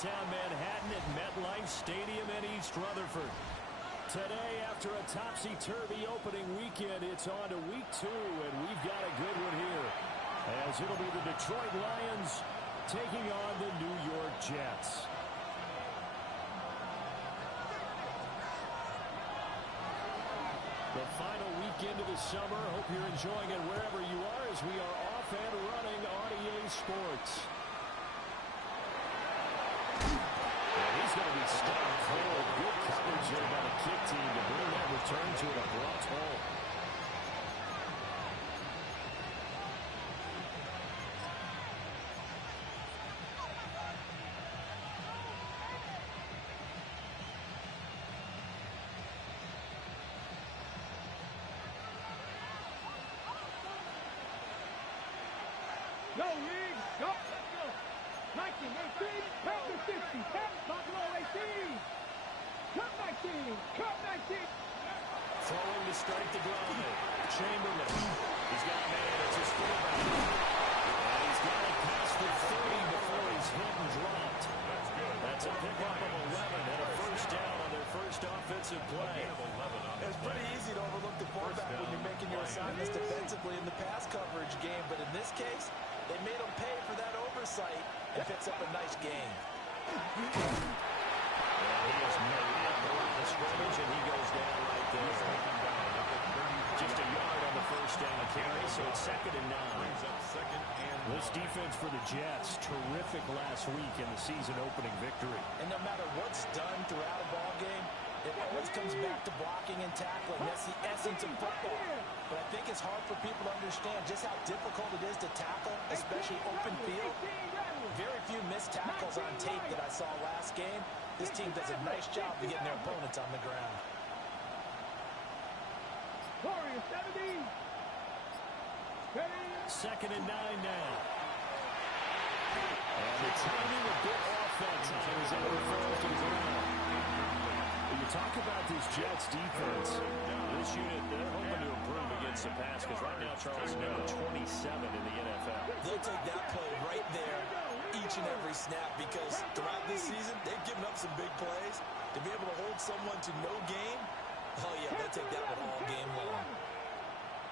downtown Manhattan at MetLife Stadium in East Rutherford. Today, after a topsy-turvy opening weekend, it's on to week 2, and we've got a good one here, as it'll be the Detroit Lions taking on the New York Jets. The final weekend of the summer. Hope you're enjoying it wherever you are, as we are off and running on EA Sports. And he's going to be stuck cold. Good coverage there by the kick team to bring that return to an abrupt halt. Go, Reed. Go. Let's go. 19, 18, count to 60. Count, Buffalo 18. Cut 19. Cut 19. Throwing to strike the drive. Chamberlain. He's got a man. It's his fullback. And he's got it past the 30 before he's hit and dropped. That's good. That's a pickup of 11 and a first down on their first offensive play. It's pretty easy to overlook the fullback when you're making your assignments defensively in the pass coverage game, but in this case, they made him pay for that oversight and picks up a nice gain. And he has made up the line of scrimmage, and he goes down right there. Just a yard on the first down carry, so it's 2nd and 9. This defense for the Jets, terrific last week in the season-opening victory. And no matter what's done throughout a ball game, it always comes back to blocking and tackling. That's the essence of football. But I think it's hard for people to understand just how difficult it is to tackle, especially open field. Very few missed tackles on tape that I saw last game. This team does a nice job of getting their opponents on the ground. Warriors 70. 2nd and 9 now. And the timing a bit off that time as they were first and ground. You talk about this Jets defense. This unit, they're hoping to improve against the pass because right now, Charles, number 27 in the NFL. They'll take that play right there each and every snap because throughout this season, they've given up some big plays. To be able to hold someone to no gain, oh yeah, they'll take that one all game long.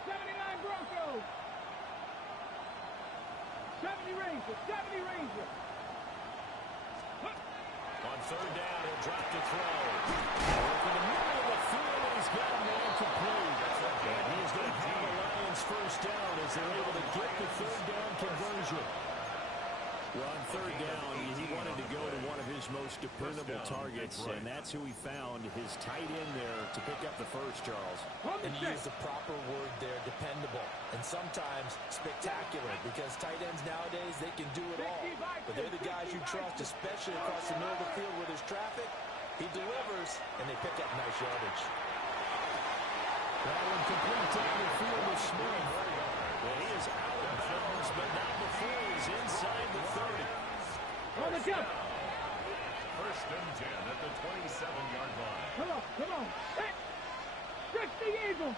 79 Broncos. 70 Rangers. 70 Rangers. On 3rd down, he'll drop to throw. Over the middle of the field, and he's got a man complete. And he is going to have the Lions first down as they're able to get the 3rd down conversion. Well, on 3rd down, he wanted to go to one of his most dependable targets, and that's who he found, his tight end there, to pick up the first, Charles. And he used the proper word there, dependable, and sometimes spectacular, because tight ends nowadays, they can do it all. But they're the guys you trust, especially across the middle of the field where there's traffic. He delivers, and they pick up nice yardage. That one complete down the field with Smith. Well, he is out of bounds, but not before he's inside the 30. On the jump. 1st and 10 at the 27-yard line. Come on, come on. Hey, stretch the Eagles.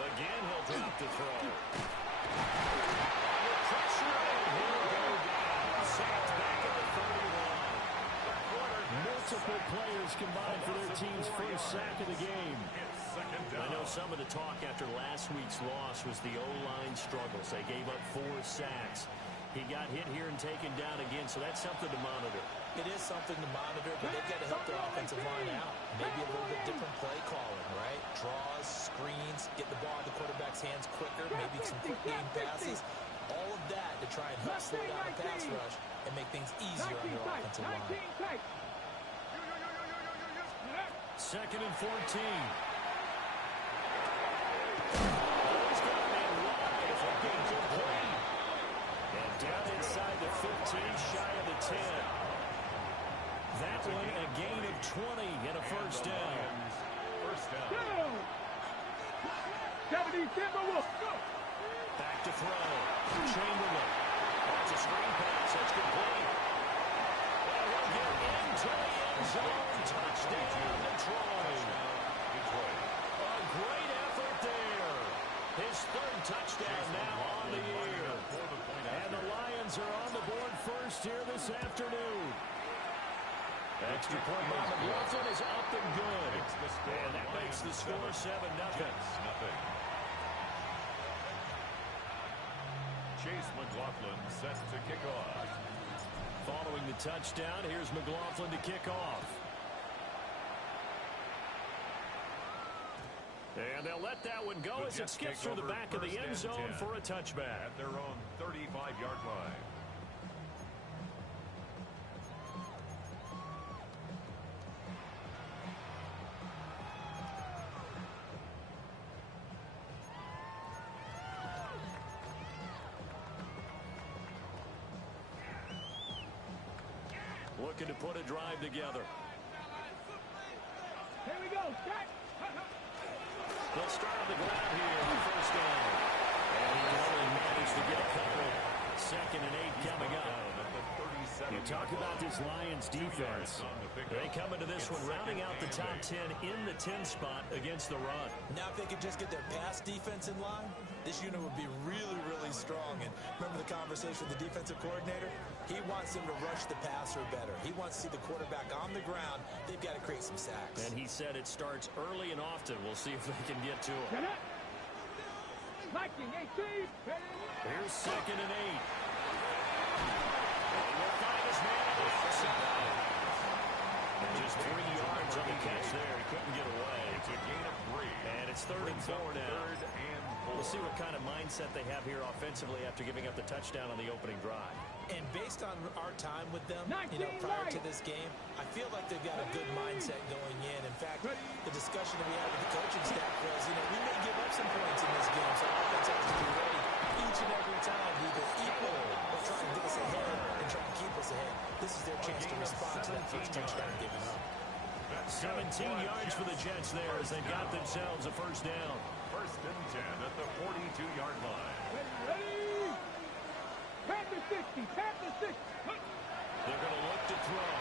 Again, he'll drop the throw. Under pressure, and he'll go down. Sacked back at the 30 line. Multiple players combined for their team's first sack of the game. I know some of the talk after last week's loss was the O-line struggles. They gave up 4 sacks. He got hit here and taken down again, so that's something to monitor. It is something to monitor, but they've got to help their offensive line out. Maybe a little bit different play calling, right? Draws, screens, get the ball in the quarterback's hands quicker, maybe some quick game passes. All of that to try and help slow down the pass rush and make things easier on their offensive line. 2nd and 14. Down inside the 15, shy of the 10. That one a gain of 20 and a first down. First down. 70 Timberwolves. Back to throw. Chamberlain. That's a screen pass. That's complete. And he'll get into the end zone. Touchdown, Detroit. A great effort there. His third touchdown now on the year. And the Lions are on the board first here this afternoon. Extra point by McLaughlin is up and good. And that makes the score 7-0. Chase McLaughlin set to kick off. Following the touchdown, here's McLaughlin to kick off. And they'll let that one go as it skips through the back of the end zone for a touchback. At their own 35-yard line. Looking to put a drive together. Here we go. Start. They'll start on the ground here on first down. And he can only manage to get a couple. 2nd and 8 coming up. You talk about this Lions defense. They come into this one rounding out the top 10 in the 10 spot against the run. Now if they could just get their pass defense in line, this unit would be really, really strong. And remember the conversation with the defensive coordinator? He wants them to rush the passer better. He wants to see the quarterback on the ground. They've got to create some sacks. And he said it starts early and often. We'll see if they can get to it. Here's 2nd and 8. He'll find his man on the outside. And just 3 yards on the catch there. He couldn't get away. It's a gain of 3. And it's 3rd and 4 now. We'll see what kind of mindset they have here offensively after giving up the touchdown on the opening drive. And based on our time with them, prior to this game, I feel like they've got a good mindset going in. In fact, the discussion that we had with the coaching staff was, we may give up some points in this game, so our offense has to be ready each and every time to either equal or try and get us ahead and try and keep us ahead. This is their chance to respond to that first touchdown given up. 17 yards for the Jets there as they've got themselves a first down. 1st and 10 at the 42-yard line. Ready? Panther 60. Panther 60. They're going to look to throw.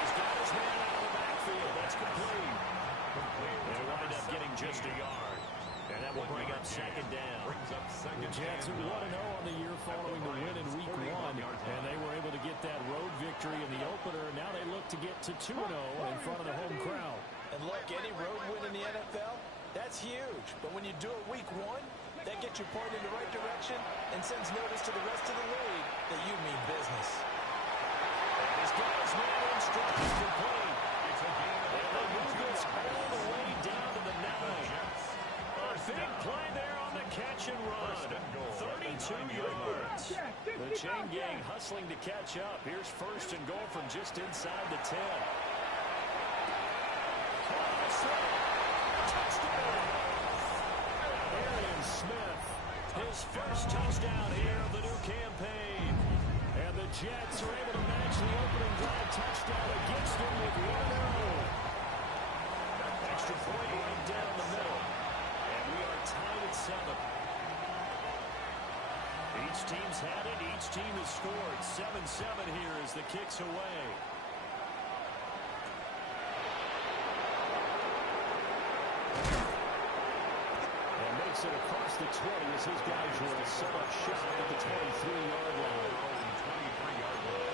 He's got his man out of the backfield. That's complete. They wind up getting just a yard. And that will bring up 2nd down. The Jets are 1-0 on the year following the win in Week 1. And they were able to get that road victory in the opener. Now they look to get to 2-0 in front of the home crowd. And look, any road win in the NFL, that's huge. But when you do it Week 1, that gets you pointed in the right direction and sends notice to the rest of the league that you mean business. He's got his man in straight complete. And they move this all the way down to the 9. A big play there on the catch and run. 32 yards. The chain gang hustling to catch up. Here's 1st and goal from just inside the 10. Touchdown. Arian Smith, his first touchdown here of the new campaign. And the Jets are able to match the opening drive touchdown against them with 1 of their own. Extra point right down the middle. And we are tied at 7. Each team's had it. Each team has scored. 7-7 here as the kick's away. And makes it across the 20 as his guys will set up shot at the 23-yard line. 23-yard line.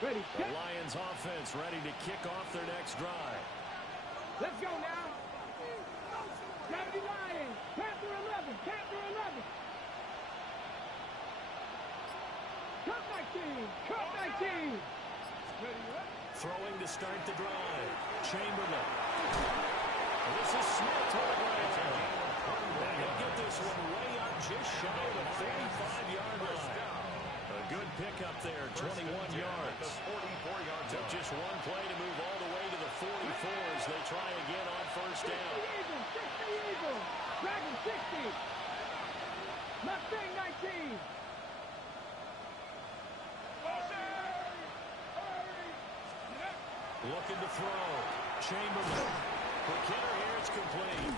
Ready. The Lions offense ready to kick off their next drive. Let's go now. Gravity Lions. Panther 11. Panther 11. Cut 19. Cut 19. Ready up. Throwing to start the drive. Chamberlain. This is Smith to the ground. And he'll get this one way up just shy of the 35-yard line. A good pickup there, 21 yards. Took just one play to move all the way to the 44 as they try again on first down. 60 Eagles. Dragon 60. Mustang 19. Looking to throw. Chamberlain. Quick hitter here. It's complete.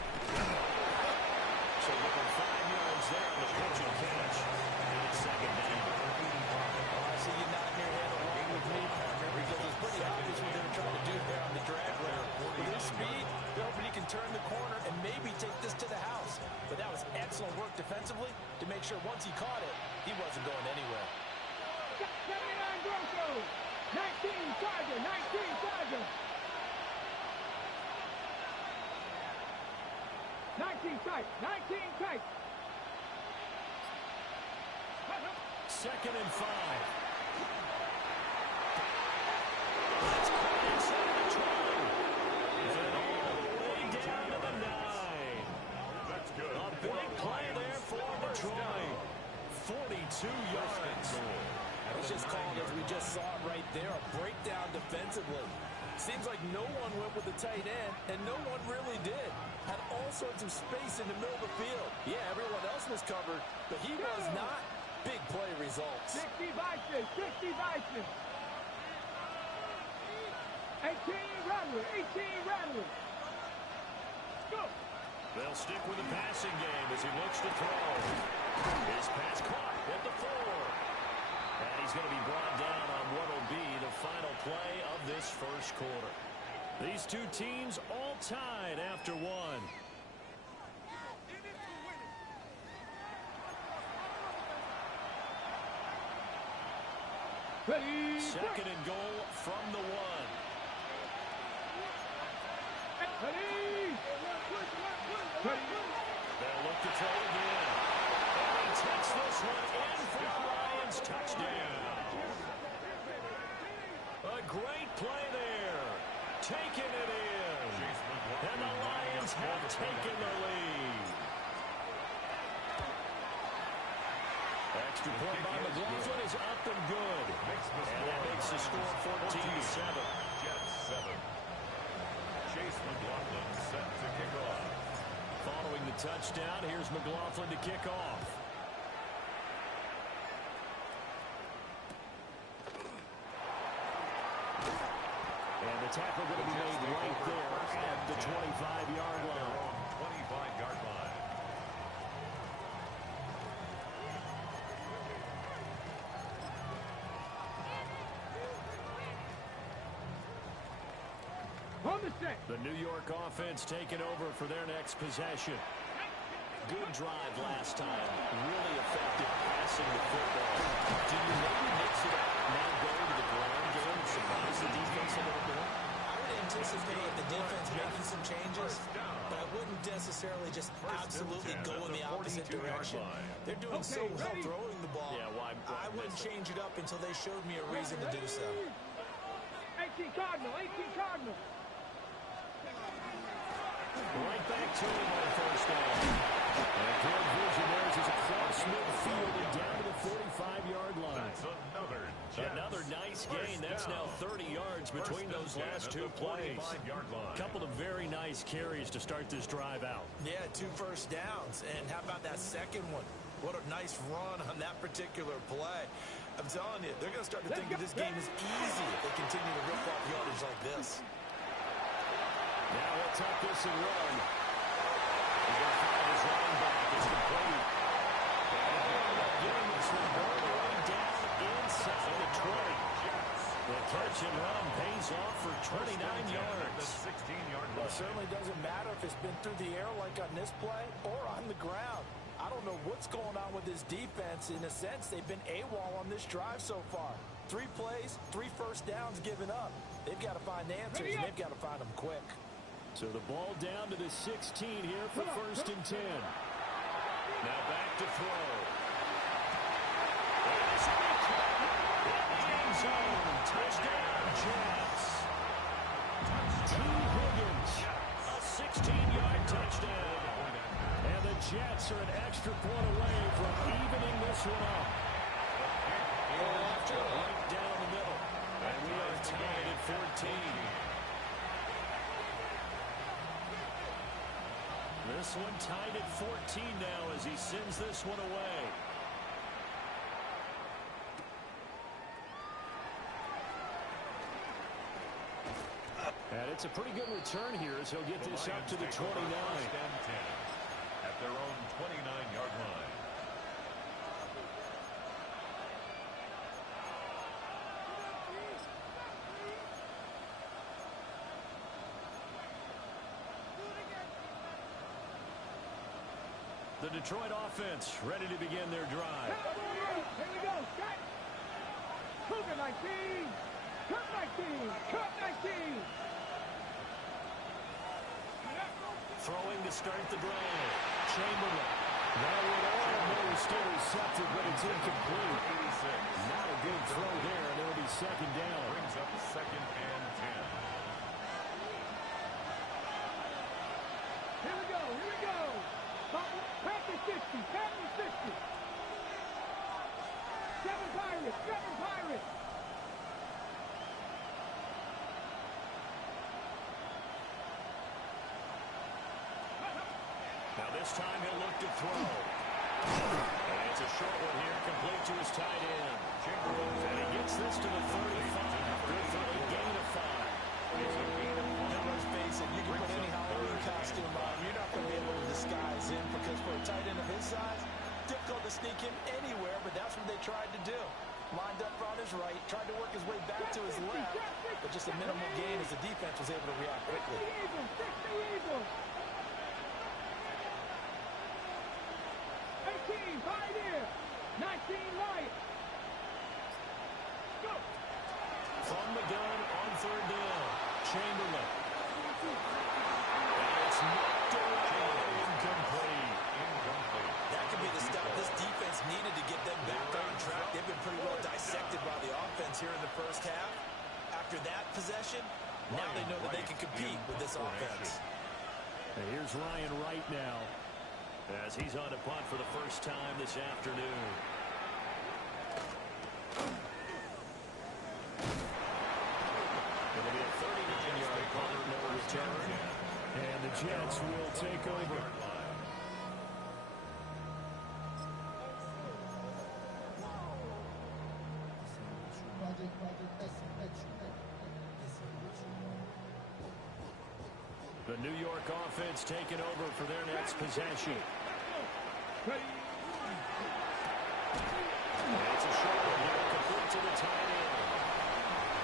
So looking 5 yards there on the pitch and catch. And it's second down. Well, I see you nodding your head along with me, partner, because it's pretty obvious what they were trying to do there on the drag route. With his speed, they're hoping he can turn the corner and maybe take this to the house. But that was excellent work defensively to make sure once he caught it, he wasn't going anywhere. 79 Broncos. 19 Charger. 19 Charger. 19 tight. 19 tight. Second and 5. That's caught inside the 20. And all the way down to the 9. That's good. A big play there for Detroit. 42 yards. It's just called, as we just saw it right there, a breakdown defensively. Seems like no one went with the tight end, and no one really did. Had all sorts of space in the middle of the field. Yeah, everyone else was covered, but he was not. Big play results. 60 Bison. 60 Bison. 18 Rattler. 18 Rattler. Go. They'll stick with the passing game as he looks to throw. His pass caught at the 4. And he's going to be brought down on what will be the final play of this first quarter. These two teams all tied after 1. Ready. Second and goal from the 1. Ready. They'll look to throw again. And he takes this one in for the Lions. Touchdown. A great play there. Taking it in. And the Lions have taken the lead. Extra point by McLaughlin is up and good. And that makes the score 14-7. Jets 7. Chase McLaughlin set to kick off. Following the touchdown, here's McLaughlin to kick off. And the tackle going to be made right there at the 25-yard line. 25-yard line. On the set. The New York offense taking over for their next possession. Good drive last time. Really effective passing the football. Do you maybe mix it up, now go to the ground game and surprise the defense a little bit? I would anticipate the defense making some changes, but I wouldn't necessarily just absolutely go in the opposite direction. They're doing so well throwing the ball. Yeah, why I wouldn't change it up until they showed me a reason to do so. 18 Cardinal. 18 Cardinal. Right back to him on first down. And good vision there as he's across midfield and down to the 45-yard line. Another nice gain. That's now 30 yards between those last two plays. A couple of very nice carries to start this drive out. Yeah, 2 first downs. And how about that second one? What a nice run on that particular play. I'm telling you, they're going to start to think that this game is easy if they continue to rip off yardage like this. Now he'll tuck this and run. He's going to find his running back. It's complete. Getting this one all the way down inside the 20. The catch and run pays off for 29 yards. Well, it certainly doesn't matter if it's been through the air like on this play or on the ground. I don't know what's going on with this defense. In a sense, they've been AWOL on this drive so far. 3 plays, 3 first downs given up. They've got to find answers, and they've got to find them quick. So the ball down to the 16 here for first and 10. Now back to throw. End zone. Touchdown, Jets. T. Higgins. A 16-yard touchdown. And the Jets are an extra point away from evening this one up. Right down the middle. And we are tied at 14. This one tied at 14 now as he sends this one away. And it's a pretty good return here as he'll get this up to the 29. At their own 29-yard line. The Detroit offense ready to begin their drive. Here we go. Set. Cougar 19. Cut 19. Cut 19. Throwing to start the drive. Chamberlain. That would almost intercepted, but it's incomplete. 86. Not a good throw there, and it'll be second down. Brings up second and 10. Here we go. Here we go. Packers 60. Packers 60. 7 Pirates. 7 Pirates. Now this time he'll look to throw. And it's a short one here, complete to his tight end. And he gets this to the 35. Good for a gain of 5. Now let's face it, you can put any Halloween costume on. You're not going to be able to disguise him because for a tight end of his size, difficult to sneak him anywhere, but that's what they tried to do. Lined up on his right, tried to work his way back to his left, but just a minimal gain as the defense was able to react quickly. 18, Pioneer. 19, Light. Go. From the gun on third down. Chamberlain. And it's knocked away. Incomplete. That could be the stop this defense needed to get them back on track. They've been pretty well dissected by the offense here in the first half. After that possession, now they know that they can compete with this offense. And here's Ryan Wright now, as he's on to punt for the first time this afternoon. It'll be a 39-yard punt, no return. And the Jets will take over. The New York offense taking over for their next possession. And it's a short one here, complete to the tight end.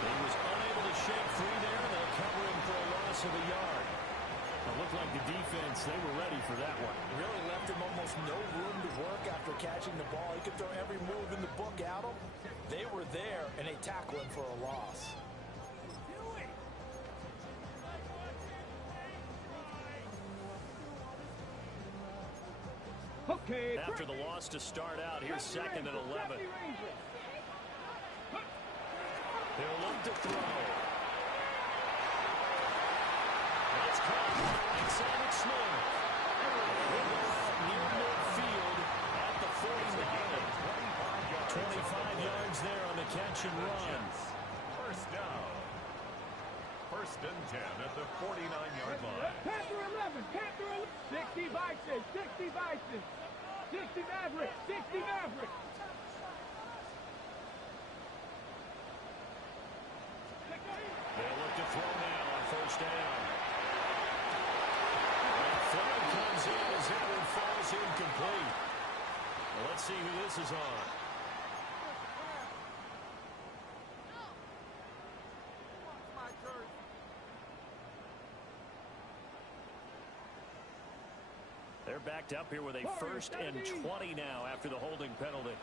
He was unable to shake free there. They'll cover him for a loss of a yard. It looked like the defense, they were ready for that one. Really left him almost no room to work after catching the ball. He could throw every move in the book at him. They were there, and they tackled him for a loss. Okay. After the loss to start out, here's second and 11. He'll look to throw. That's caught on the right side of Smith. He'll go out near midfield at the 49. 25 yards there on the catch and run. First down. First and 10 at the 49-yard line. Panther 11. Panther 11. 60 Bison. 60 Bison. 60 Maverick. 60 Maverick. They'll look to throw now on first down. And throw comes in as that one falls incomplete. Well, let's see who this is on. They're backed up here with a first and 20 now after the holding penalty.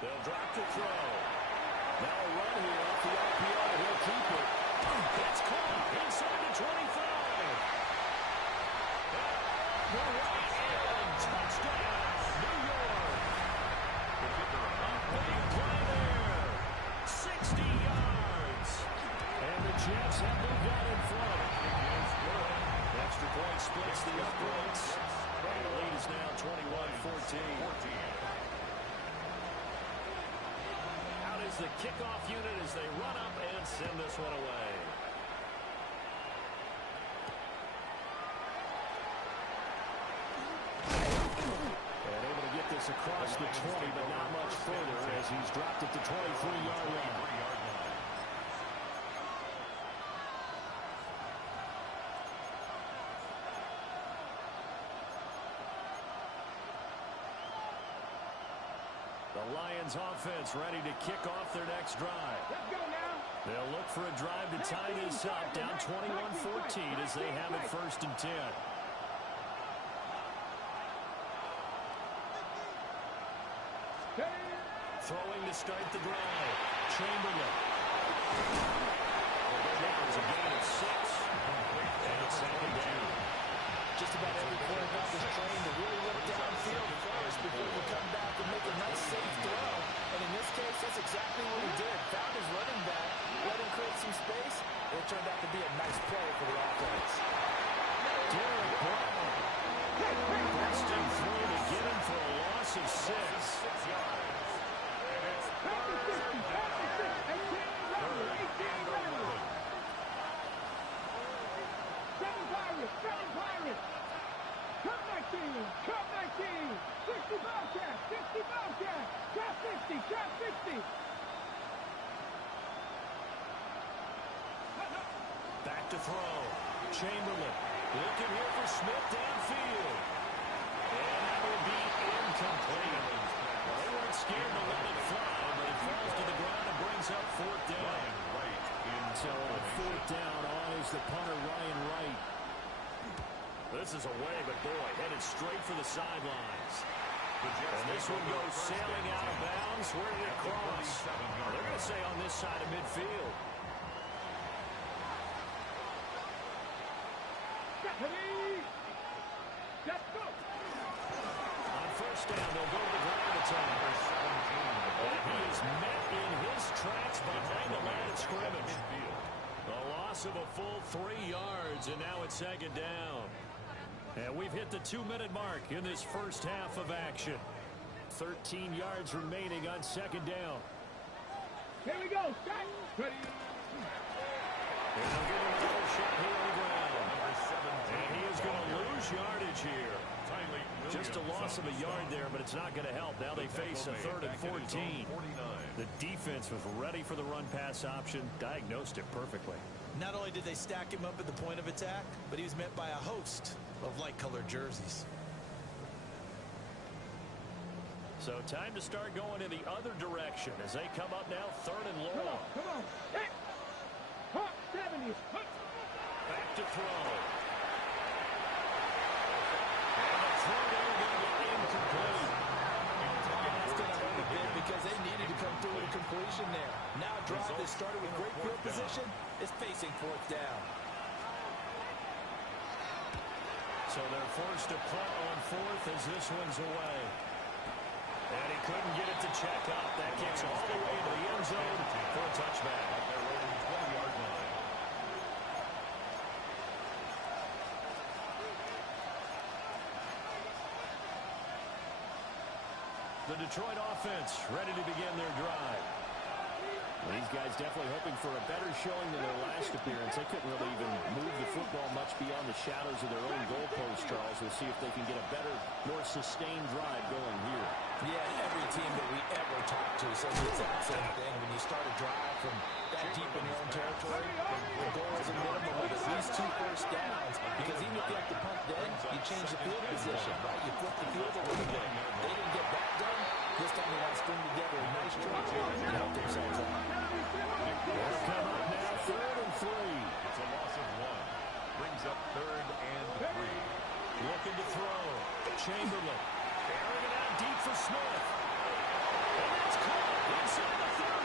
They'll drop to throw. Now a run here off the RPO. He'll keep it. It's caught inside the 25. The right end touchdown, New York. Big play there. 60 yards. And the Jets have moved out in front. Extra point splits the uprights. And the lead is now 21-14. Out is the kickoff unit as they run up and send this one away. And able to get this across the 20, but not much further as he's dropped at the 23-yard line. Lions offense ready to kick off their next drive. Let's go now. They'll look for a drive to tie this up, down 21-14 as they have it 1st and 10. Throwing to start the drive. Chamberlain. There's a gain of 6. And it's 2nd down. Just about every quarterback is trained to really look downfield first before you come back and make a nice safe throw. And in this case, that's exactly what he did. Found his running back, let him create some space, and it turned out to be a nice play for the offense. Derek Brown. Busting through to get him for a loss of 6. 6 yards. And it's Cut 19, 60 Bobcat, 60 Bobcat, trap 50, trap 50. Back to throw. Chamberlain looking here for Smith downfield. And that will be incomplete. Well, they weren't scared to let it fly, but it falls to the ground and brings up 4th down. So on 4th down, on is the punter, Ryan Wright. This is away, but boy, headed straight for the sidelines. And this one goes sailing out of bounds. Where did it cross? Well, they're going to say on this side of midfield. On 1st down, they'll go to the ground attack. And he is met in his tracks behind the line of scrimmage. A loss of a full 3 yards, and now it's 2nd down. And we've hit the 2-minute mark in this first half of action. 13 yards remaining on 2nd down. Here we go. Shot. Ready. And they'll give him another shot here on the ground. And he is going to lose yardage here. Just a loss of a yard there, but it's not going to help. Now they face a 3rd and 14. The defense was ready for the run-pass option, diagnosed it perfectly. Not only did they stack him up at the point of attack, but he was met by a host of light-colored jerseys. So time to start going in the other direction as they come up now 3rd and long. Come on. Hey. Hop 70. Back to throw. And the throw there going to be incomplete. That's going to hurt a bit because they needed to come through with a completion there. Now a drive that started with great field position is facing 4th down. So they're forced to punt on 4th as this one's away. And he couldn't get it to check up. That kicks all the way to the end zone for a touchback. At their own 20-yard line. The Detroit offense ready to begin their drive. Well, these guys definitely hoping for a better showing than their last appearance. They couldn't really even move the football much beyond the shadows of their own goalpost, Charles. We'll see if they can get a better, more sustained drive going here. Yeah, every team that we ever talk to says the exact same thing. When you start a drive from that deep in your own territory, the goal is a minimum of at least 2 first downs. Because even if you have to punt then, you change the field position, right? You flip the field a little bit. They didn't get that done. This time they want to string together a nice drive and help themselves out. They'll come up now 3rd and 3. It's a loss of 1. Brings up 3rd and 3. Looking to throw. Chamberlain. Airing it out deep for Smith. And that's caught inside the 30.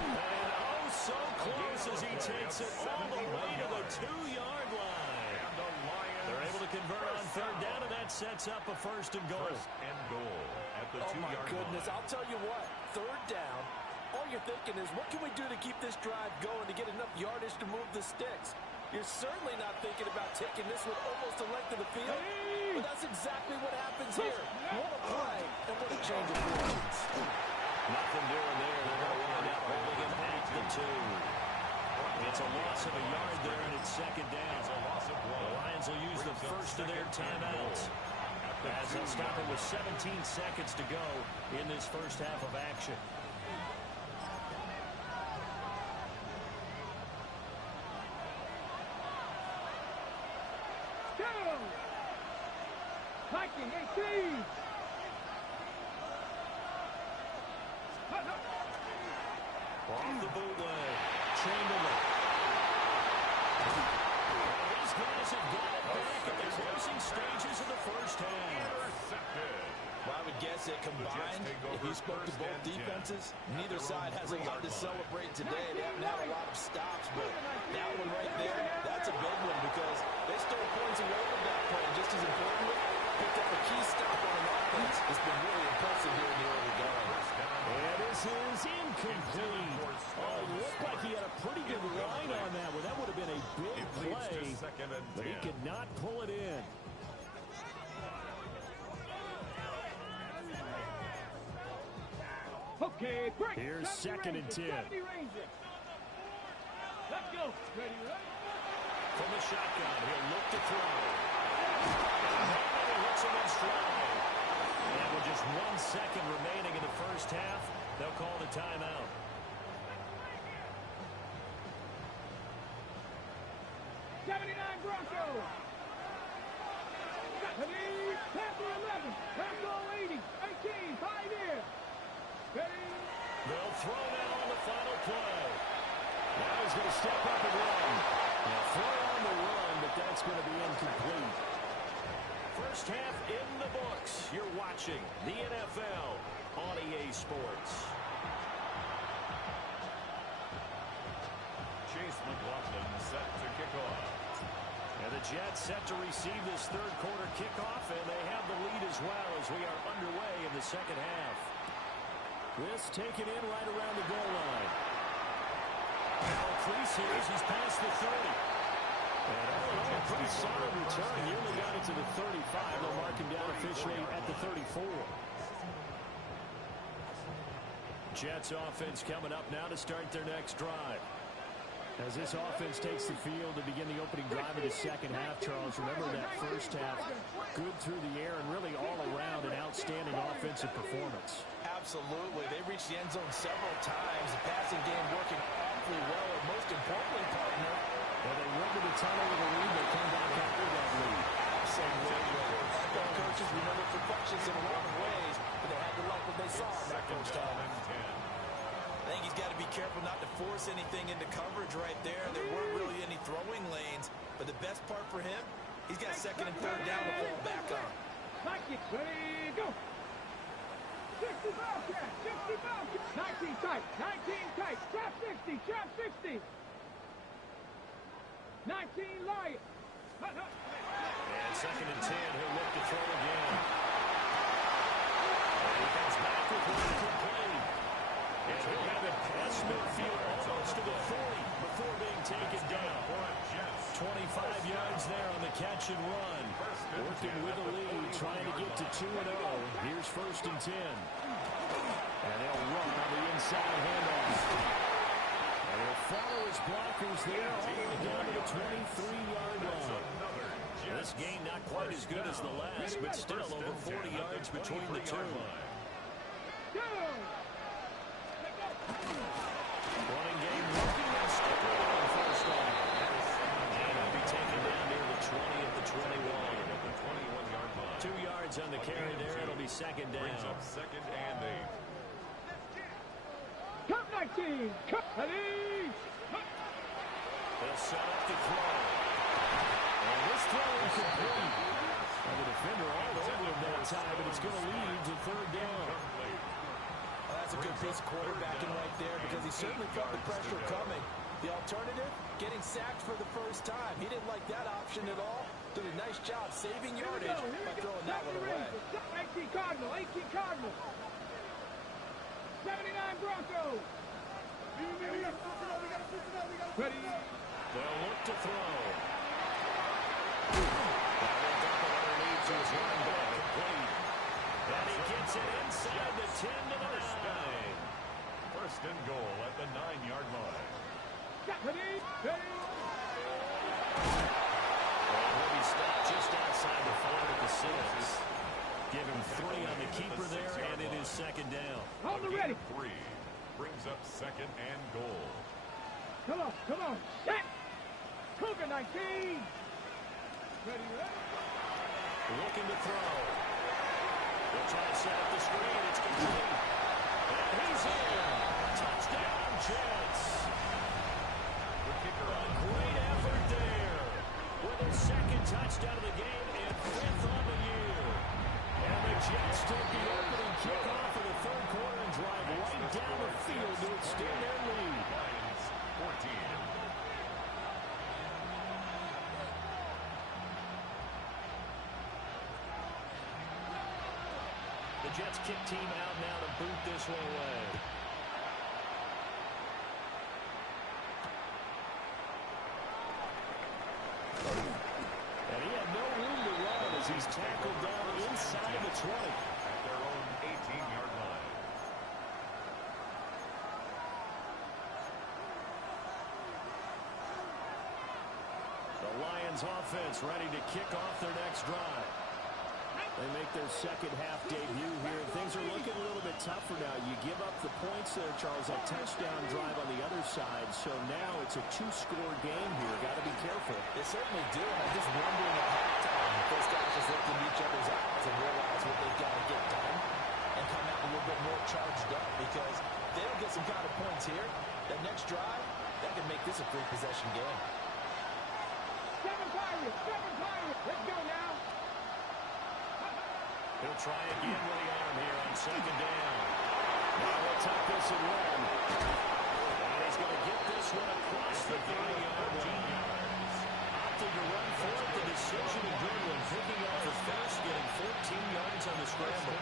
And oh, so close as he takes it all the way to the 2-yard line. And the Lions. They're able to convert on 3rd down, and that sets up a 1st and goal. 1st and goal at the 2-yard line. Oh, my goodness. I'll tell you what. 3rd down. All you're thinking is, what can we do to keep this drive going to get enough yardage to move the sticks? You're certainly not thinking about taking this one almost the length of the field. But that's exactly what happens here. What a play, and what a change of fortunes. Nothing doing there. They're going to wind up holding him at the 2. It's a loss of a yard there, and it's 2nd down. It's a loss of 1. The Lions will use the first of their timeouts as they'll stop it with 17 seconds to go in this first half of action. 19, 18. Off the bootleg. Chamberlain. These guys have got it back at the closing stages of the first half. Well, I would guess that combined, if you spoke to both defenses, neither side has a lot to celebrate today. They haven't had a lot of stops, but that one right there, that's a big one because they stole points away with that play. And just as importantly, picked up a key stop on an offense. It's been really impressive here in the early going. And this is incomplete. Oh, looked like he had a pretty good line on that one. That would have been a big play, but he could not pull it in. Okay, break. Here's second and 10. Let's go. Ready, right? From the shotgun, he'll look to throw. And he hits him in stride. And with just 1 second remaining in the first half, they'll call the timeout. Broncos. Tampa 11. Tampa 80. 18. Pioneer. They'll throw now on the final play. Now he's going to step up and run. Now throw on the run, but that's going to be incomplete. First half in the books. You're watching the NFL on EA Sports. Chase McLaughlin set to kick off. And the Jets set to receive this third quarter kickoff, and they have the lead as well as we are underway in the second half. This taken in right around the goal line. Now Crease here as he's past the 30. And all in all, a pretty solid return. Nearly got it to the 35. They'll mark him down officially at the 34. Jets offense coming up now to start their next drive. As this offense takes the field to begin the opening drive of the second half, Charles, remember that first half, good through the air and really all around an outstanding offensive performance. Absolutely. They reached the end zone several times. The passing game working awfully well, and most importantly, partner, well, they went to the tunnel with a lead. They came back after that lead. Absolutely. NFL coaches remember perfections in a lot of ways, but they had to like what they saw in that first half. I think he's got to be careful not to force anything into coverage right there. There weren't really any throwing lanes, but the best part for him, he's got second and third down to fall back on. Ready, go. 60 Bobcat, 60 Bobcat. 19 tight, 19 tight. Trap 60, trap 60. 19 Lion. And second and 10, he'll look to throw again. And he comes back with one complete. And he'll have it past midfield almost to the 40 before being taken down. 25 yards there on the catch and run. Working with the lead, trying to get to 2-0. Here's first and 10. And they'll run on the inside handoff. And they'll follow his blockers there all the way down to the 23-yard line. This game not quite as good as the last, but still over 40 yards between the two. Running game working and sticking on first down. And he'll be taken down near the 20 at the 21. 21-yard line. 2 yards on the carry there. It'll be second down. Brings up second and 8. Cut 19. Cut. They'll set up the throw. And this throw is complete. And the defender all over him that time, but it's going to lead to third down. That's a good piece of quarterbacking right there because he certainly felt the pressure coming. The alternative, getting sacked for the first time. He didn't like that option at all. Did a nice job saving yardage by throwing that one away. 18 Cardinal, 18 Cardinal. 79 Broncos. Ready. They'll look to throw. Now they'll dump it underneath to his running back complete. And he gets it inside the 10 to the 9. First and goal at the 9-yard line. Ready. Ready. And he'll be stopped just outside the 5 at the 6. Give him 3 on the keeper there, and it is second down. On the ready. 3 brings up second and goal. Come on, come on. Set. Cougar 19. Ready, ready. looking to throw. They'll try to set up the screen. It's complete. And he's in. Touchdown, Jets. The kicker A great effort there. With his second touchdown of the game and fifth on the year. And the Jets take the opening kickoff of the third quarter and drive right down the field to extend their lead. Lions 14. The Jets kick team out now to boot this one away. And he had no room to run as he's tackled down inside the 20. At their own 18-yard line. The Lions offense ready to kick off their next drive. They make their second half debut here. Things are looking a little bit tougher now. You give up the points there, Charles, that touchdown drive on the other side. So now it's a two-score game here. Got to be careful. They certainly do. And I'm just wondering at halftime if those guys just look in each other's eyes and realize what they've got to get done and come out a little bit more charged up, because if they don't get some kind of points here, that next drive, that can make this a three-possession game. Seven Pirates. Let's go now. He'll try again with the arm here on second down. Now he'll tuck this and run. And he's going to get this one across the 30-yard line. Opted to run for it. The decision a good one. Picking up the first, getting 14 yards on the scramble.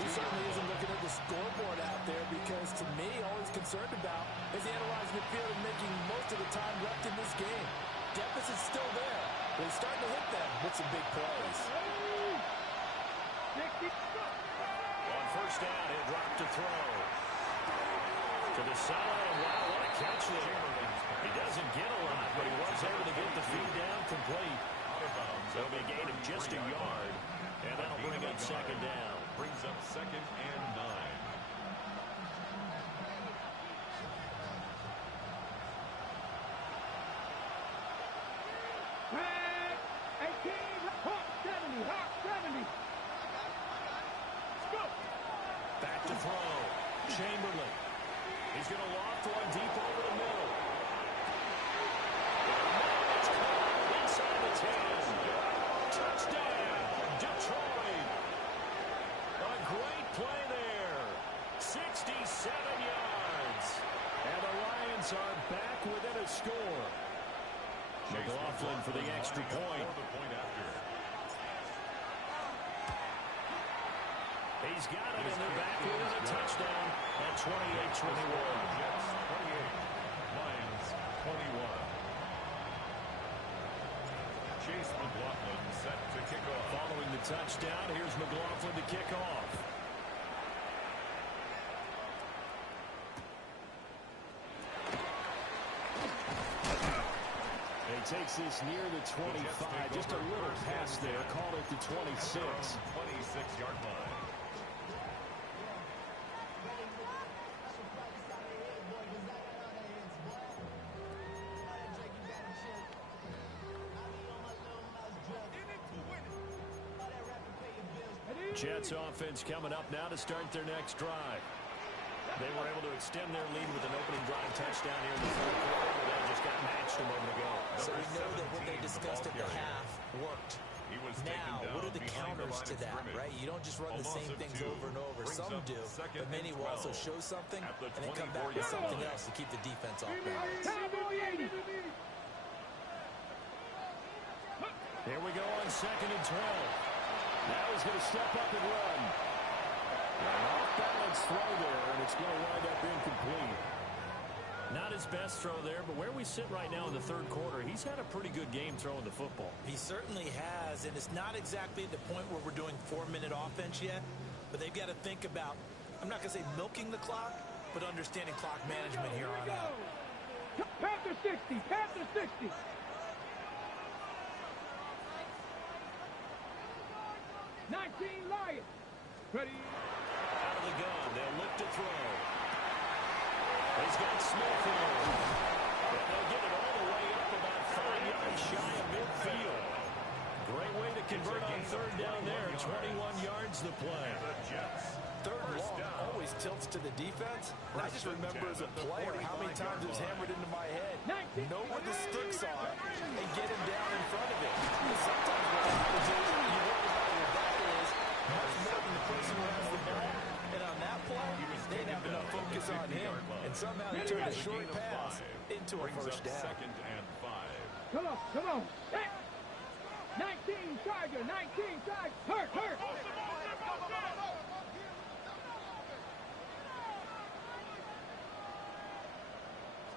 He certainly isn't looking at the scoreboard out there, because to me, all he's concerned about is analyzing the field and making most of the time left in this game. Deficit's still there, but he's starting to hit them with some big plays. On first down, he'll drop to throw. To the sideline. Wow, what a catch there. He doesn't get a lot, but he was able to get the feed down complete. That'll be a gain of just a yard, and that'll bring up second down. Brings up 2nd and 9. Red 18. Hawk 70. Go. Back to throw. Chamberlain. He's going to loft one deep over the middle. It's caught inside the 10. Touchdown, Detroit. A great play there. 67 yards. And the Lions are back within a score. McLaughlin for the extra point. He's got it, and they're back within a touchdown at 28-21. Jets 28, Lions 21. Chase McLaughlin set to kick off. Following the touchdown, here's McLaughlin to kick off. He takes this near the 25, just a little pass there, called it the 26. 26-yard line. Jets offense coming up now to start their next drive. They were able to extend their lead with an opening drive touchdown here in the third quarter, but that just got matched a moment ago. So we know that what they discussed at the half worked. Now, what are the counters to that, right? You don't just run the same things over and over. Some do, but many will also show something and then come back with something else to keep the defense off balance. Here we go on 2nd and 12. Now he's going to step up and run. An off-balance throw there, and it's going to wind up incomplete. Not his best throw there, but where we sit right now in the third quarter, he's had a pretty good game throwing the football. He certainly has, and it's not exactly at the point where we're doing 4-minute offense yet, but they've got to think about, I'm not going to say milking the clock, but understanding clock management here on out. Panther 60. 19 Lions. Ready. Out of the gun, they'll look to throw. He's got Smith here. And they'll get it all the way up about 5 yards shy of midfield. Great way to convert reads the play. The Jets. Third and First long down. always tilts to the defense. And I just remember as a player how many times it was hammered into my head. Know where the sticks are and get him down in front of it. And sometimes what happens is you worry about where that is much more than the person who has the ball. And on that play, they didn't have enough focus on him. And somehow he turned a short pass into a first down. Second and 5. Come on, come on. Hey. 19 Tiger, 19 Tiger. Hurt, hurt.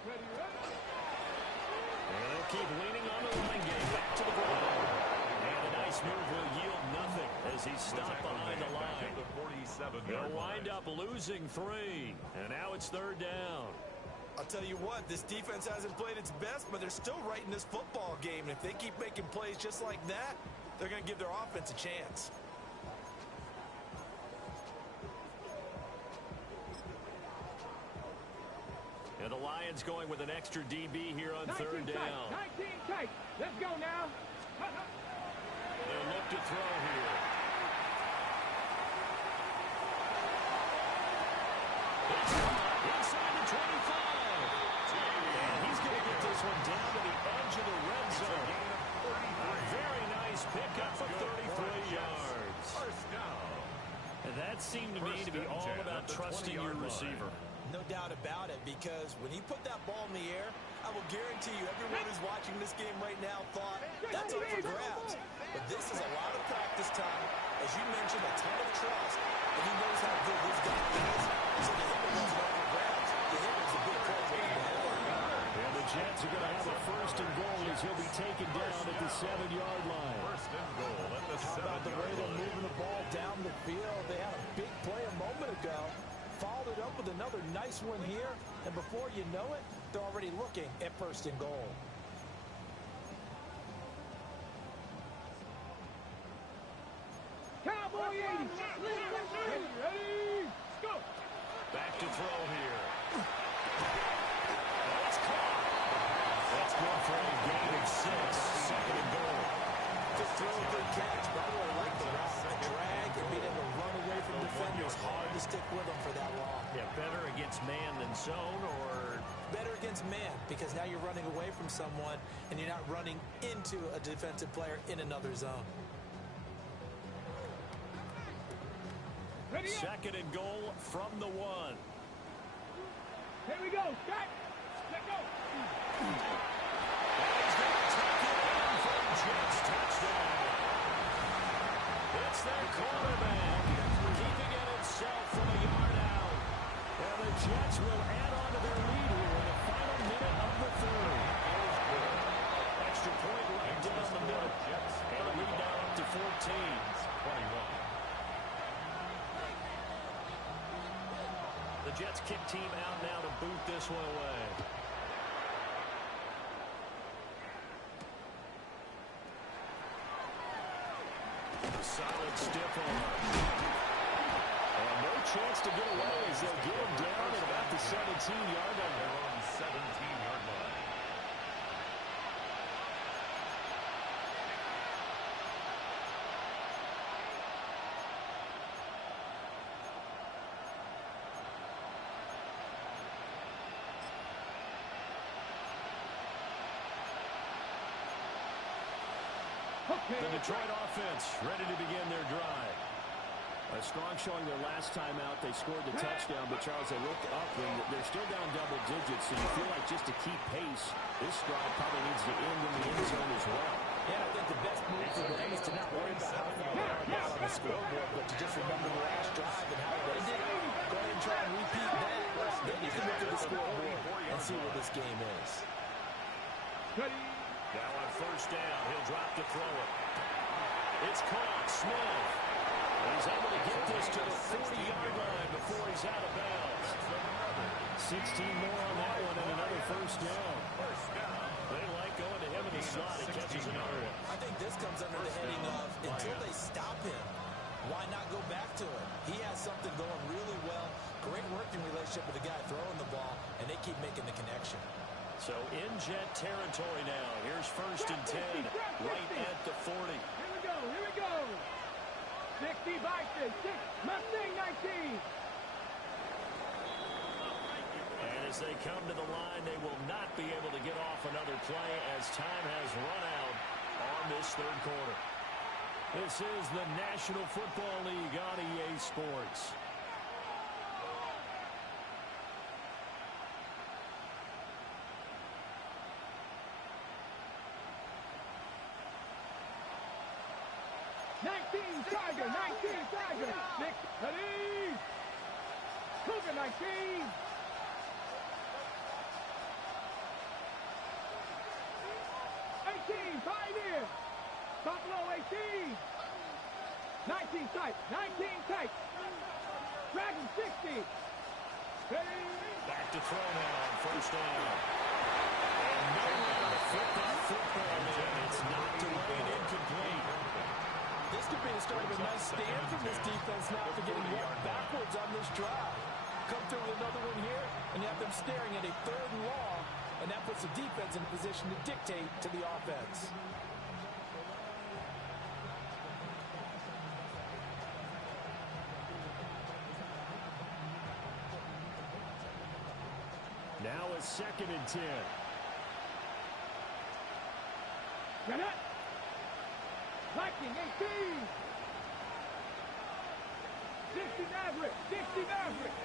Ready, ready. And they'll keep leaning on the line game. Back to the ground. And a nice move will yield nothing as he's stopped behind the line. They'll wind up losing 3. And now it's third down. I'll tell you what, this defense hasn't played its best, but they're still right in this football game. And if they keep making plays just like that, they're going to give their offense a chance. And the Lions going with an extra DB here on third 19 down. tight, 19 tight. Let's go now. They'll look to throw here. It's inside the 25. And he's going to get this one down to the edge of the red zone. A very nice pickup for 33 yards. First down. And that seemed to me to be all about trusting your receiver. No doubt about it, because when he put that ball in the air, I will guarantee you everyone who's watching this game right now thought that's up for grabs. But this is a lot of practice time. As you mentioned, a ton of trust, and he knows how good this guy is. So to him, it wasn't up for grabs. To him, it was a big play. And the Jets are going to have a first and goal as he'll be taken down at the 7-yard line. First and goal at the How about the way 7-yard they're line. moving the ball down the field? They had a big play a moment ago. Followed it up with another nice one here. And before you know it, they're already looking at first and goal. Cowboy 80. Ready, ready. Go. Back to throw here. That's caught. That's good for a gain of 6. Second and goal. Good throw, good catch. By the way, I like the route, the drag, and being able to run away from defenders. Hard to stick with them for that long. Yeah, better against man than zone, or Better against man, because now you're running away from someone, and you're not running into a defensive player in another zone. Ready up. second and goal from the 1. Here we go. Start. Let go. He's going to take it in for a Jets touchdown. It's their quarterback, keeping it himself from a yard out. And the Jets will add on to their lead here in the final minute of the third. Extra point right down the middle. And a lead now up to 14. 21. The Jets kick team out now to boot this one away. A solid stiff arm. And no chance to get away as they'll get him down at about the 17-yard line. They're on 17-yard line. The Detroit offense ready to begin their drive. A strong showing their last time out. They scored the touchdown, but Charles, they look up and they're still down double digits, so you feel like just to keep pace, this drive probably needs to end in the end zone as well. Yeah, I think the best move for them is to not worry about how far they are down on the scoreboard, but to just remember the last drive and how they did. Go ahead and try and repeat that. Then you can look at the scoreboard and see where this game is. Ready. Now on first down, he'll drop to throw it. It's caught. Smith. And he's able to get this to the 40-yard line before he's out of bounds. 16 more on that one and another first down. They like going to him in the slot. He catches an area. I think this comes under the heading of until they stop him, why not go back to it? He has something going really well. Great working relationship with the guy throwing the ball, and they keep making the connection. So in Jet territory now. Here's first and 10 right at the 40. Here we go. Here we go. 6 Devices, 6, Mustang 19. And as they come to the line, they will not be able to get off another play as time has run out on this third quarter. This is the National Football League on EA Sports. Tiger, 19, Tiger. 6, ready. Cougar 19. 18, Pioneer. Buffalo 18. 19 tight, 19 tight. Dragon 60. Ready. Back to throw now on first down. And nowhere to fit that football in. It's knocked away and incomplete. This could be the start of a nice stand from this defense now for getting walked backwards on this drive. Come through with another one here, and you have them staring at a 3rd and long, and that puts the defense in a position to dictate to the offense. Now a 2nd and 10. Get it. Viking 18. 60 Maverick, 60 Maverick.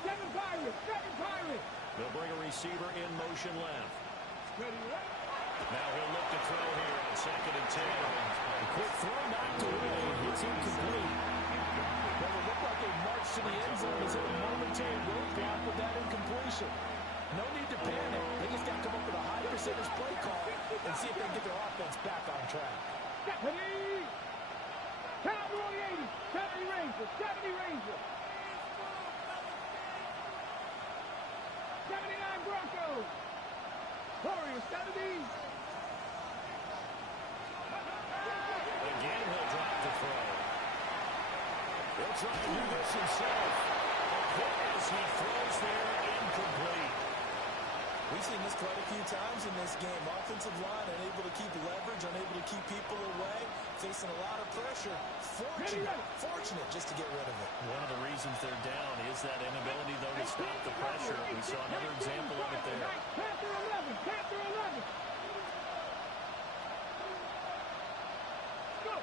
7 Pirates, 7 Pirates. They'll bring a receiver in motion left. Ready, right? Now he'll look to throw here on 2nd and 10. Quick throw knocked away. It's incomplete. Well, it looked like they marched to the end zone as a momentary roadblock with that incompletion. No need to panic. They just got to come up with a high percentage play call and see if they can get their offense back on track. Ready. Cowboy 80, 70 Rangers, 70 Rangers. 79 Broncos. Warriors 70. Again, he'll drop the throw. He'll try to do this himself. As he throws there, incomplete. We've seen this quite a few times in this game. Offensive line unable to keep leverage, unable to keep people away, facing a lot of pressure. Fortunate just to get rid of it. One of the reasons they're down is that inability, though, to stop the pressure. We saw another example of it there. Panther 11, Panther 11. Go.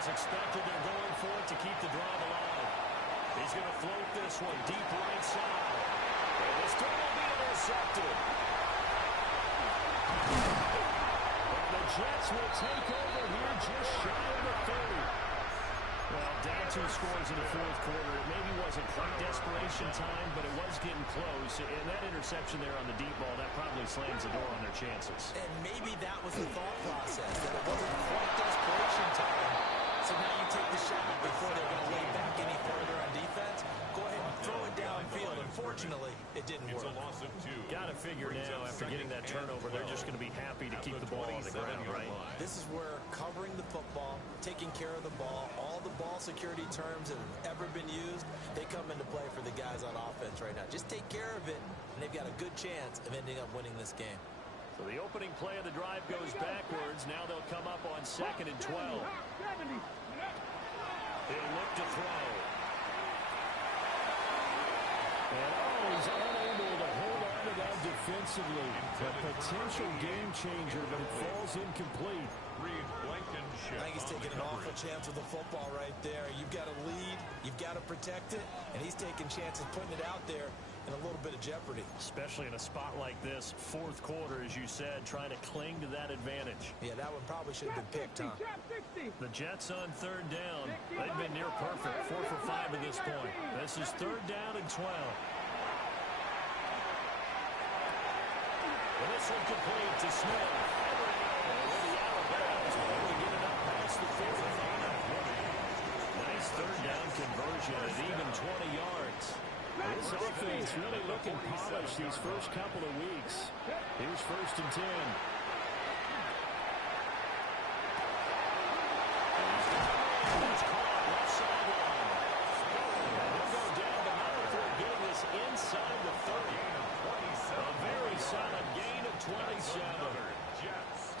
As expected, they're going for it to keep the drive alive. He's going to float this one deep right side. And this throw will be intercepted. And the Jets will take over here just shy of the 30. Well, down 2 scores in the 4th quarter. It maybe wasn't quite desperation time, but it was getting close. And that interception there on the deep ball, that probably slams the door on their chances. And maybe that was the thought process, that it wasn't quite desperation time. So now you take the shot before they're going to lay back any further on defense. Go ahead and throw it downfield. Unfortunately, it didn't work. It's a loss of 2. Got to figure now, after getting that turnover, they're just going to be happy to keep the ball on the ground, right? This is where covering the football, taking care of the ball, all the ball security terms that have ever been used, they come into play for the guys on offense right now. Just take care of it, and they've got a good chance of ending up winning this game. So the opening play of the drive goes backwards. Now they'll come up on 2nd and 12. He'll look to throw. And he's unable to hold on to that defensively. A potential game changer, but it falls incomplete. I think he's taking an awful chance with the football right there. You've got to lead, you've got to protect it, and he's taking chances putting it out there in a little bit of jeopardy. Especially in a spot like this, 4th quarter, as you said, trying to cling to that advantage. Yeah, that one probably should have been picked, huh? The Jets on 3rd down. They've been near perfect, 4 for 5 at this point. This is 3rd down and 12. And this one complete to Smith. Nice 3rd down conversion at even 20 yards. This offense really looking polished these first couple of weeks. Here's 1st and 10. He's caught left sideline. They'll go down, but now they're getting this inside the 30. A very solid gain of 27.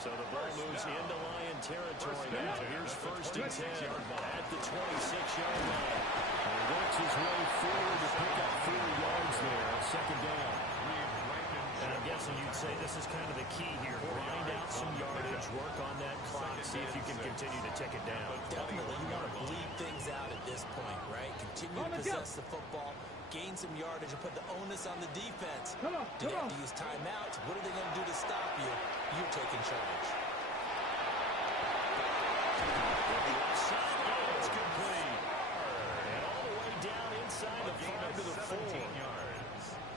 So the ball moves into Lion territory now. Here's first and 10 at the 26-yard line. And he works his way forward to pick up 4 yards there on second down. And I'm guessing you'd say this is kind of the key here. Grind out some yardage, work on that clock, see if you can continue to tick it down. Definitely, you want to bleed things out at this point, right? Continue to possess the football, gain some yardage, and put the onus on the defense. Do they have to use timeouts? What are they going to do to stop you? You're taking charge. It's complete. And all the way down inside the 5 to the 4.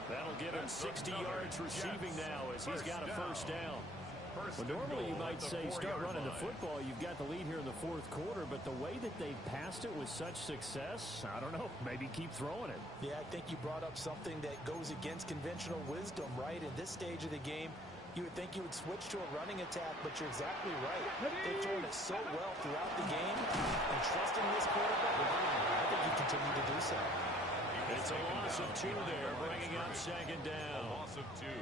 That'll give him 60 yards receiving now as he's got a first down. Well, normally you might say start running the football. You've got the lead here in the fourth quarter, but the way that they passed it with such success, I don't know, maybe keep throwing it. Yeah, I think you brought up something that goes against conventional wisdom, right? In this stage of the game, you would think you would switch to a running attack, but you're exactly right. They've thrown it so well throughout the game, and trusting this quarterback, I think you continue to do so. It's a loss of 2 there, bringing up second down.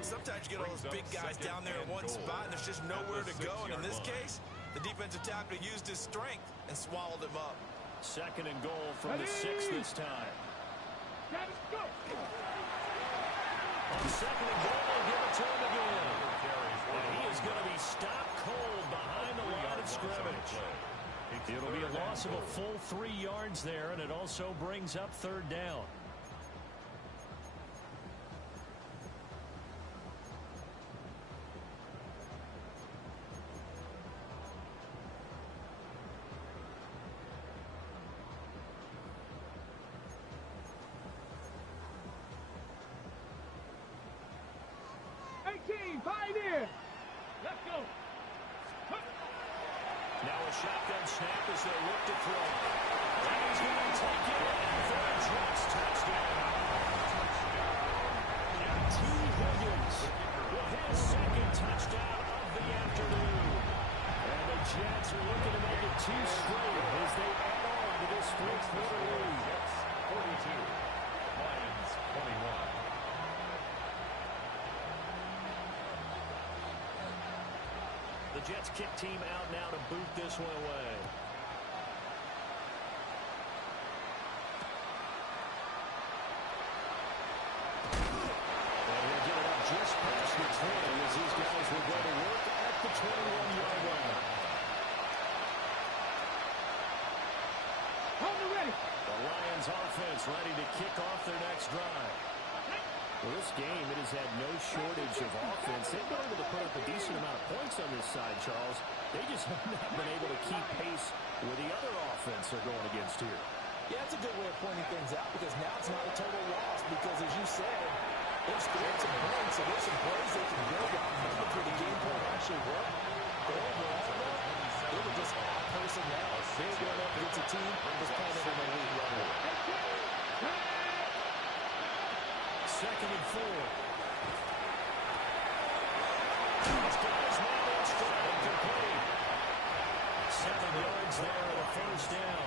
Sometimes you get all those big guys down there in one spot, and there's just nowhere to go. And in this case, the defensive tackle used his strength and swallowed him up. Second and goal from the 6 this time. On second and goal, they'll give it to him again. And he is going to be stopped cold behind the line of scrimmage. It'll be a loss of a full 3 yards there, and it also brings up third down. Pioneer! Let's go! Now a shotgun snap as they look to throw. And he's going to take it in for a Jets touchdown. T. Higgins with his second touchdown of the afternoon. And the Jets are looking to make it 2 straight as they add on to this fourth quarter lead. 42, Lions 21. The Jets kick team out now to boot this one away. And he'll get it up just past the 20 as these guys will go to work at the 21-yard line. Ready. The Lions offense ready to kick off their next drive. Well, this game, it has had no shortage of offense. They've been able to put up a decent amount of points on this side, Charles. They just have not been able to keep pace with the other offense they're going against here. Yeah, it's a good way of pointing things out because now it's not a total loss because, as you said, they've scored some points, so there's some plays they can build on. Nothing for the game plan actually work. But overall, though, they were just out personnel. They're going up against a team that's playing at an elite level. Second and 4. This guy's now in stride, complete. 7 yards there and a first down.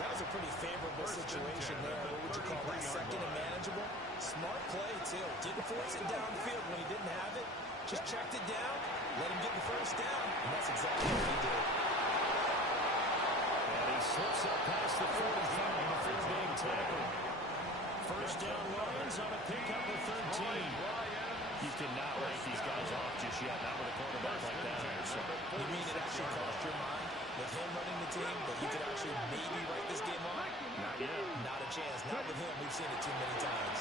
That was a pretty favorable situation there. What would you call that? Second and manageable. Smart play, too. Didn't force it downfield when he didn't have it. Just checked it down, let him get the first down, and that's exactly what he did. And he slips up past the 45 before being tackled. First down Lions on a pickup of 13. You cannot write these guys off just yet, not with a quarterback like that. You mean it actually crossed your mind with him running the team that you could actually maybe write this game off? Not yet. Not a chance. Not with him. We've seen it too many times.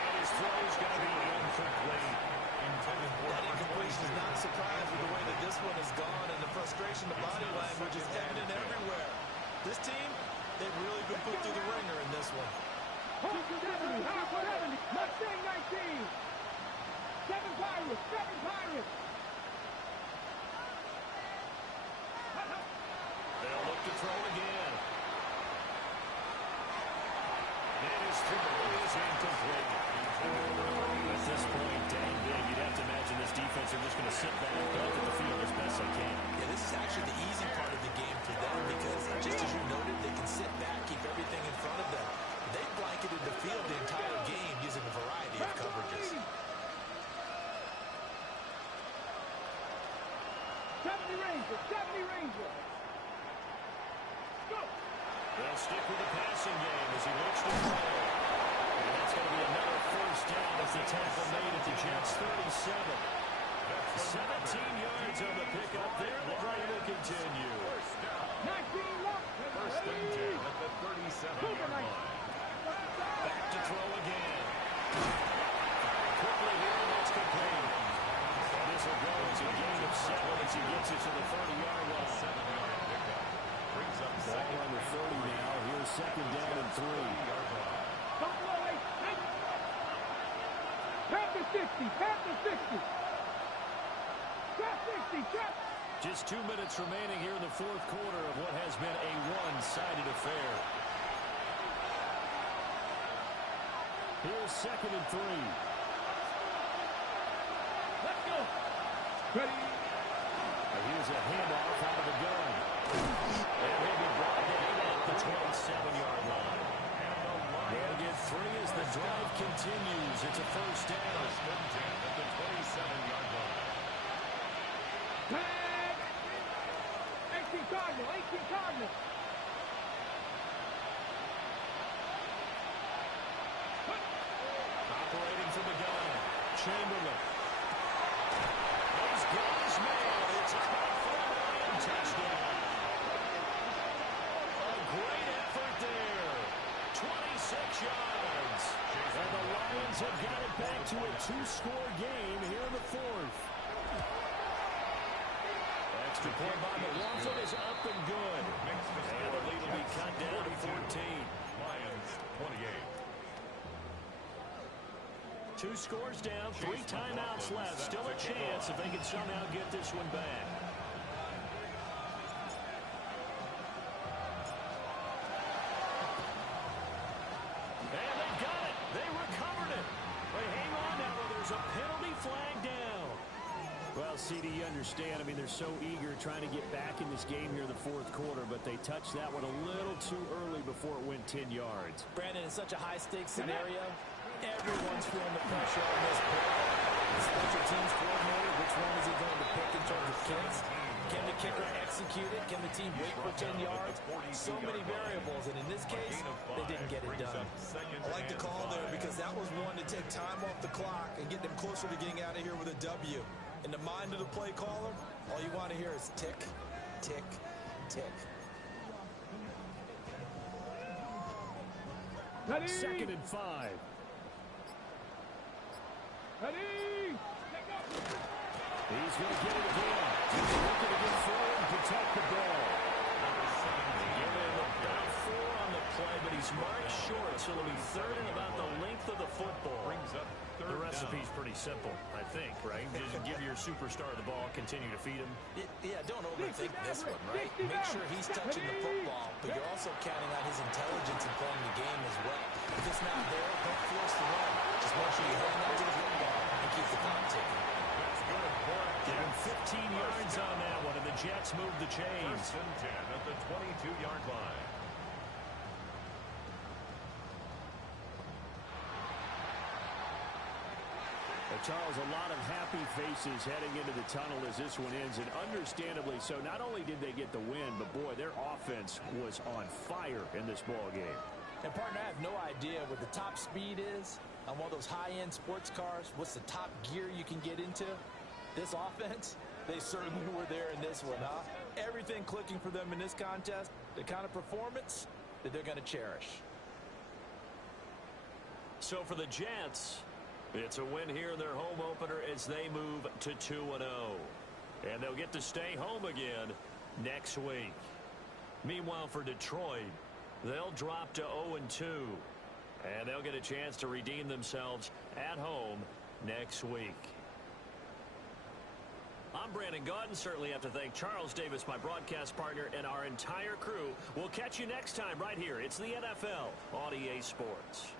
And his throw is going to be incomplete. That incompletion is not a surprise with the way that this one has gone, and the frustration, the body language is evident everywhere. This team, they've really been put through the ringer in this one. 70, Mustang 19. 7 Pirates, 7 Pirates. They'll look to throw again. And his throw is incomplete. At this point, dang big, you'd have to imagine this defense are just going to sit back and look at the field as best they can. Yeah, this is actually the easy part of the game for them because, just as you noted, they can sit back, keep everything in front of them. They blanketed the field the entire game using a variety of coverages. 70 Rangers, It's 37. 17 yards on the pickup there. The drive will continue. 19 left. First and 10 at the 37-yard line. Back to throw again. Quickly here, and that's complete. And this will go as a gain of 7 as he gets it to the 30-yard line. 7-yard pickup. Brings up Ball on the 30 now. Here's second down and 3. Buffalo 8. Tap to 60. Tap to 60. Tap 60. Tap. Just 2 minutes remaining here in the fourth quarter of what has been a one-sided affair. Here's second and 3. Let's go. Ready. Here's a handoff out of the gun. And he'll be brought down at the 27-yard line. They'll get 3 as the drive continues. It's a first down. First and 10 at the 27-yard line. Tag. 18 Cardinal. 18 Cardinal. Operating from the gun. Chamberlain. He's got his man. It's a touchdown. A great effort there. 26 yards. And the Lions have got it back to a 2-score game here in the fourth. Extra point by McLaughlin is up and good. And the lead will be cut down to 14. Lions 28. 2 scores down, 3 timeouts left. Still a chance if they can somehow get this one back. And they got it. They recovered it. But hang on now, there's a penalty flag down. Well, CD, you understand. I mean, they're so eager trying to get back in this game here in the fourth quarter, but they touched that one a little too early before it went 10 yards. Brandon, it's such a high-stakes scenario. Everyone's feeling the pressure on this play. The special teams coordinator, which one is he going to pick in terms of kicks? Can the kicker execute it? Can the team wait for 10 yards? So many variables, and in this case, they didn't get it done. I like the call there because that was one to take time off the clock and get them closer to getting out of here with a W. In the mind of the play caller, all you want to hear is tick, tick, tick. Ready. Second and 5. Ready. He's going to get it again. He's looking to get forward and protect the ball. Give him about 4 on the play, but he's marked short, so it'll be third and about the length of the football. Brings up third The recipe's down. pretty simple, I think, right? Just give your superstar the ball, continue to feed him. Yeah, don't overthink this one, right? Make sure he's touching the football, but you're also counting on his intelligence in playing the game as well. If it's not there, don't force the run. Just make sure you hang on to the football and keep the clock ticking. That's good for it. Give him 15 yards on that one, and the Jets move the chains. First and 10 at the 22-yard line. Charles, a lot of happy faces heading into the tunnel as this one ends, and understandably so. Not only did they get the win, but boy, their offense was on fire in this ball game. And partner, I have no idea what the top speed is on one of those high-end sports cars. What's the top gear you can get into? This offense, they certainly were there in this one, huh? Everything clicking for them in this contest, the kind of performance that they're going to cherish. So for the Jets, it's a win here in their home opener as they move to 2-0. And they'll get to stay home again next week. Meanwhile, for Detroit, they'll drop to 0-2. And they'll get a chance to redeem themselves at home next week. I'm Brandon Gaudin. Certainly have to thank Charles Davis, my broadcast partner, and our entire crew. We'll catch you next time right here. It's the NFL on EA Sports.